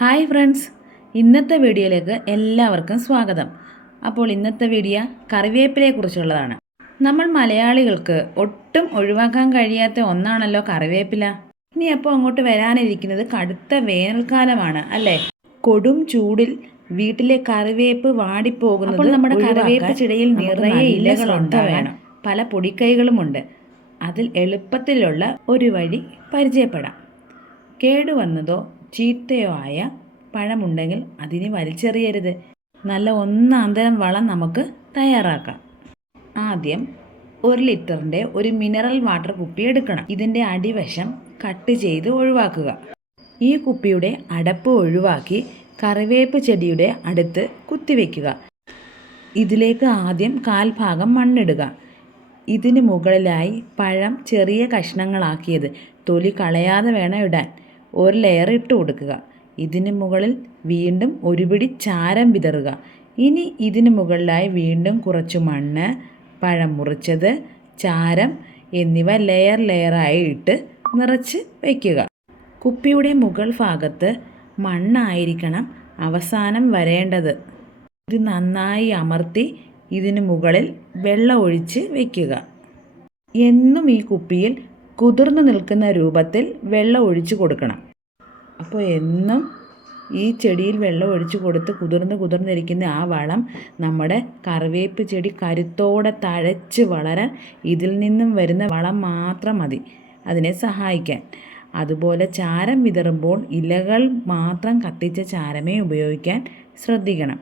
Hi friends. ഇന്നത്തെ വീഡിയോയിലേക്ക് എല്ലാവർക്കും സ്വാഗതം. അപ്പോൾ ഇന്നത്തെ വീഡിയോ കറിവേപ്പിലയെക്കുറിച്ചുള്ളതാണ് നമ്മൾ മലയാളികൾക്ക് ഒട്ടും ഒഴിവാക്കാൻ കഴിയാത്ത ഒന്നാണല്ലോ കറിവേപ്പില. ഇനി അപ്പോൾ അങ്ങോട്ട് വരാനിരിക്കുന്നത് കടുത്ത വേനൽക്കാലമാണ് അല്ലേ? കൊടും ചൂടിൽ വീട്ടിലെ കറിവേപ്പ് വാടിപ്പോകുന്നത് നമ്മുടെ കറിവേപ്പ് ചിടയിൽ നിറയെ ഇലകളുണ്ട് വേണം. പല പൊടിക്കൈകളുമുണ്ട്. അതിൽ എളുപ്പത്തിലുള്ള ഒരു വഴി പരിചയപ്പെടാം. കേടുവന്നതോ ചീത്തയോ ആയ പഴമുണ്ടെങ്കിൽ അതിനെ വലിച്ചെറിയരുത്. നല്ല ഒന്നാന്തരം വളം നമുക്ക് തയ്യാറാക്കാം. ആദ്യം ഒരു ലിറ്ററിന്റെ ഒരു മിനറൽ വാട്ടർ കുപ്പി എടുക്കണം. ഇതിന്റെ അടിവശം കട്ട് ചെയ്ത് ഒഴിവാക്കുക. ഈ കുപ്പിയുടെ അടപ്പ് ഒഴിവാക്കി കറിവേപ്പ് ചെടിയുടെ അടുത്ത് കുത്തിവെക്കുക ഇതിലേക്ക് ആദ്യം കാൽഭാഗം മണ്ണിടുക. ഇതിന് മുകളിലായി പഴം ചെറിയ കഷ്ണങ്ങളാക്കിയത് തൊലി കളയാതെ വേണം ഇടാൻ. ഒരു ലെയർ ഇട്ട് കൊടുക്കുക. ഇതിന് മുകളിൽ വീണ്ടും ഒരു പിടി ചാരം വിതറുക. ഇനി ഇതിന് മുകളിലായി വീണ്ടും കുറച്ച് മണ്ണ് പഴം മുറിച്ചത് ചാരം എന്നിവ ലെയർ ലെയറായി ഇട്ട് നിറച്ച് വയ്ക്കുക കുപ്പിയുടെ മുകൾ ഭാഗത്ത് മണ്ണായിരിക്കണം അവസാനം വരേണ്ടത്. ഇത് നന്നായി അമർത്തി ഇതിന് മുകളിൽ വെള്ളം ഒഴിച്ച് വയ്ക്കുക എന്നും ഈ കുപ്പിയിൽ കുതിർന്നു നിൽക്കുന്ന രൂപത്തിൽ വെള്ളം ഒഴിച്ചു കൊടുക്കണം. അപ്പോൾ എന്നും ഈ ചെടിയിൽ വെള്ളം ഒഴിച്ച് കൊടുത്ത് കുതിർന്ന് കുതിർന്നിരിക്കുന്ന ആ വളം നമ്മുടെ കറിവേപ്പ് ചെടി കരുത്തോടെ തഴച്ച് വളരാൻ ഇതിൽ നിന്നും വരുന്ന വളം മാത്രം മതി. അതിനെ സഹായിക്കാൻ. അതുപോലെ ചാരം വിതറുമ്പോൾ ഇലകൾ മാത്രം കത്തിച്ച ചാരമേ ഉപയോഗിക്കാൻ ശ്രദ്ധിക്കണം.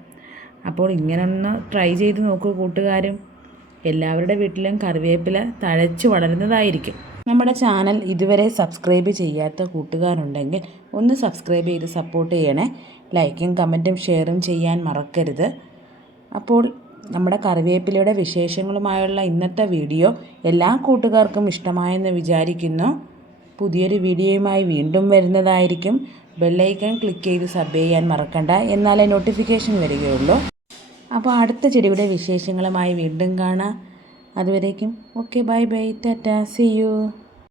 അപ്പോൾ ഇങ്ങനെ ഒന്ന് ട്രൈ ചെയ്ത് നോക്കൂ കൂട്ടുകാരും. എല്ലാവരുടെ വീട്ടിലും കറിവേപ്പില തഴച്ച് വളരുന്നതായിരിക്കും. നമ്മുടെ ചാനൽ ഇതുവരെ സബ്സ്ക്രൈബ് ചെയ്യാത്ത കൂട്ടുകാരുണ്ടെങ്കിൽ ഒന്ന് സബ്സ്ക്രൈബ് ചെയ്ത് സപ്പോർട്ട് ചെയ്യണേ. ലൈക്കും കമന്റും ഷെയറും ചെയ്യാൻ മറക്കരുത്. അപ്പോൾ നമ്മുടെ കറിവേപ്പിലയുടെ വിശേഷങ്ങളുമായുള്ള ഇന്നത്തെ വീഡിയോ എല്ലാ കൂട്ടുകാർക്കും ഇഷ്ടമായെന്ന് വിചാരിക്കുന്നു. പുതിയൊരു വീഡിയോയുമായി വീണ്ടും വരുന്നതായിരിക്കും. ബെല്ലൈക്കൺ ക്ലിക്ക് ചെയ്ത് സബ് ചെയ്യാൻ മറക്കണ്ട. എന്നാലേ നോട്ടിഫിക്കേഷൻ വരികയുള്ളൂ. അപ്പോൾ അടുത്ത ചെടിയുടെ വിശേഷങ്ങളുമായി വീണ്ടും കാണാം. അതുവരേക്കും okay bye bye tata see you